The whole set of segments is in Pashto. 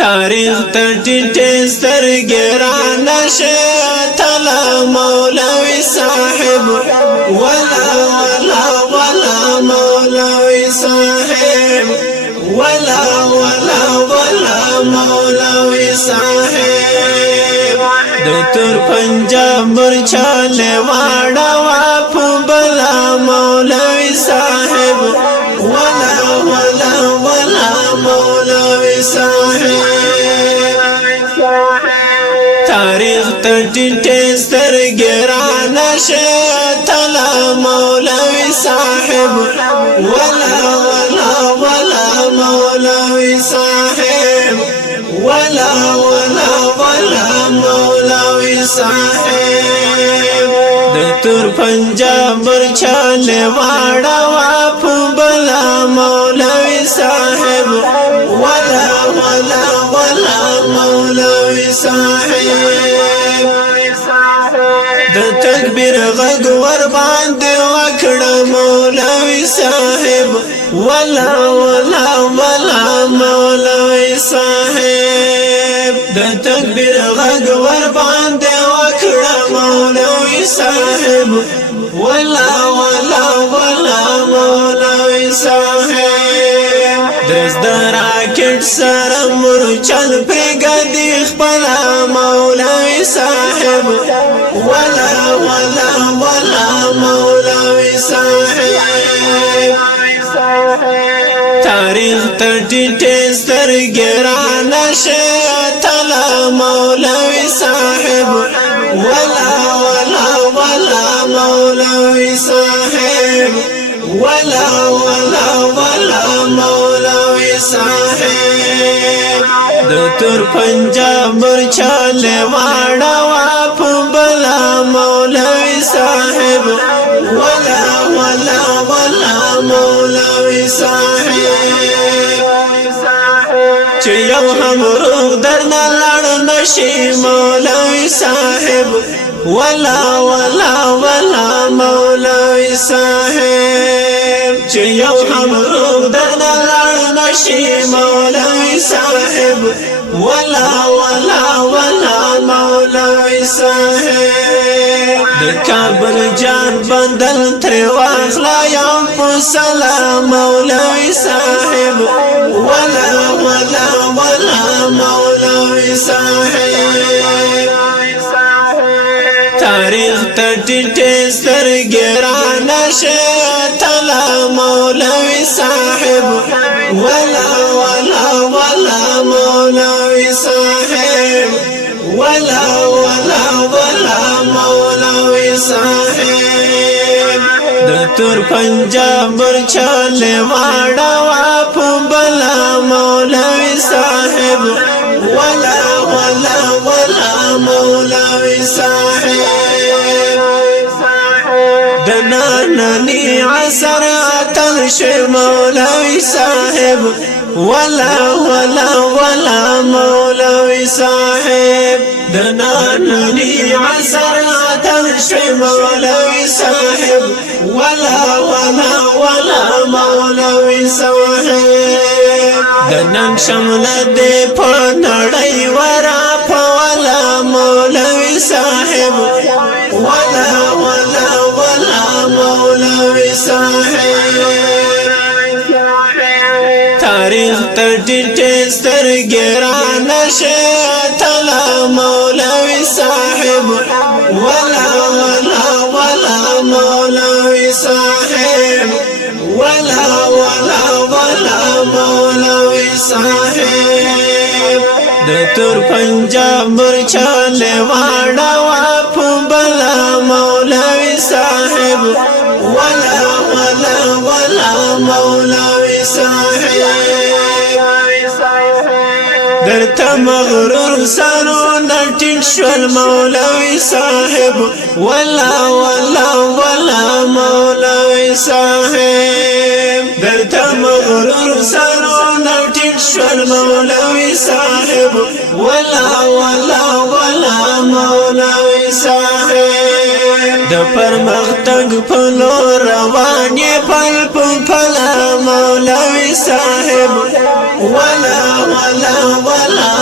تاریخ ټیټې سترګې رانشي تلا مولوي صاحب ولا ولا ولا مولوي صاحب ولا ولا ولا مولوي صاحب د تور پنجاب برچاله واړه واپ بلا مولوي صاحب ولا ولا ولا مولوي صاحب تاریخ ټیټې سترګې رانشي تلا مولوي صاحب ولا ولا ولا مولوي صاحب ولا ولا ولا مولوي صاحب د تور پنجاب برچاله واړه واپ بلا مولوي صاحب ولا ولا ولا مولوي صاحب د تکبیر غږ ور باندې وکړه مولوي صاحب ولا ولا ولا مولوي صاحب د تکبیر غږ ور باندې وکړه مولوي صاحب ولا ولا ولا مولوي صاحب د راکټ سره مرچل پرګدي خپل مولوي صاحب ولا ولا ولا مولوي صاحب تاریخ ټیټې سترګې رانشي تلا مولوي صاحب ولا ولا ولا مولوي صاحب ولا ولا ولا مولوي صاحب د تور پنجاب برچاله واړه واپ بلا مولوي صاحب ولا ولا ولا مولوي صاحب چې یو هم روح درنه لړ نشي مولوي صاحب ولا ولا ولا مولوي صاحب چې یو هم روح درنه لړ نشي مولوي صاحب ولا ولا ولا مولوي صاحب د کابل جان بندل تر واخلا یو په سلام مولوي صاحب ولا ولا ولا مولوي صاحب تاریخ ټیټې سترګې رانشي تلا مولوي صاحب ولا ولا ولا مولوي صاحب ولا ولا ولا مولوي صاحب د تور پنجاب برچاله واړه واپ بلا مولوي صاحب ولا ولا ولا مولوي صاحب د ننني عصر اتل شي مولوي صاحب ولا ولا ولا مولوي صاحب د ننني عصر اتل شي مولوي صاحب ولا ولا ولا مولوي صاحب د نن شمل دې په نړۍ ورا په ولا مولوي صاحب ولا ولا ولا مولوي صاحب تاریخ ټیټې سترګې رانشي تلا مولوي صاحب ولا ولا ولا مولوي صاحب ولا ولا ولا مولوي صاحب د تور پنجاب برچاله واړه واپ بلا مولوي صاحب ولا ولا ولا مولوي صاحب درته مغرور سرونه ټیټ شول مولوي صاحب ولا ولا ولا مولوي صاحب درته مغرور سرونه ټیټ شول مولوي صاحب ولا ولا ولا مولوي صاحب د پرمختګ په لور روان یې پل پل مولوي صاحب ولا ولا ولا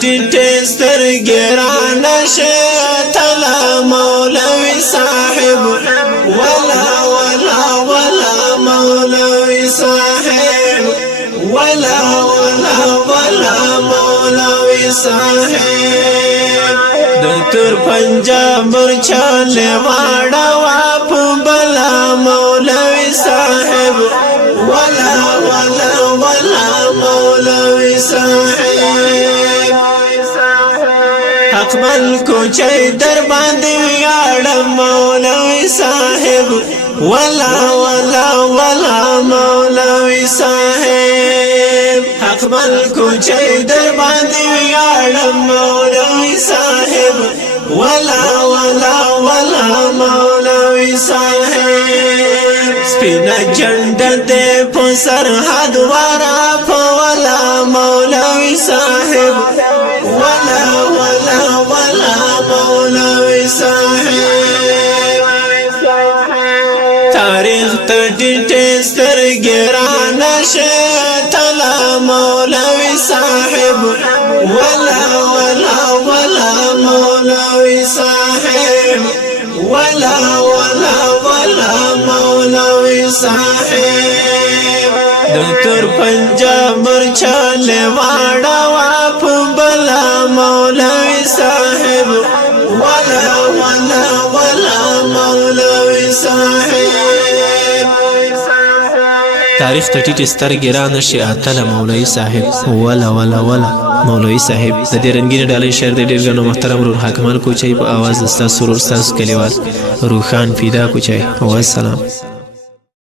ټیټې سترګې رانه شه تله مولوي صاحب ولا ولا ولا مولوي صاحب ولا ولا ولا مولوي صاحب د تور پنجاب مرچاله واړه واپ بلا مولوي صاحب ولا ولا ولا مولوي صاحب حق مل کوچي در باندې ویاړم مولوي صاحب ولا ولا ولا مولوي صاحب حق مل کوچي در باندې ویاړم مولوي صاحب ولا ولا ولا مولوي صاحب سپینا جنډه دې په سرحد ورا په ولا مولوي صاحب ولا ولا ولا مولوي صاحب تاریخ ته ډیټې سترګې رانه شه تله مولوي صاحب ولا ولا ولا مولوي صاحب ولا ولا ولا مولوي صاحب د تور پنجاب مرچاله واړه واپ بلا مولوي صاحب ولا ولا ولا مولوي صاحب تاریخ ته ټیټې سترګې رانه شي اتله مولوي صاحب ولا ولا ولا مولوي صاحب د دې رنگین ډالۍ شعر د ډېر غنو محترم روح حکمان کوچي په आवाज د استاد سرور استاد کلیوال روحان فدا کوچي والسلام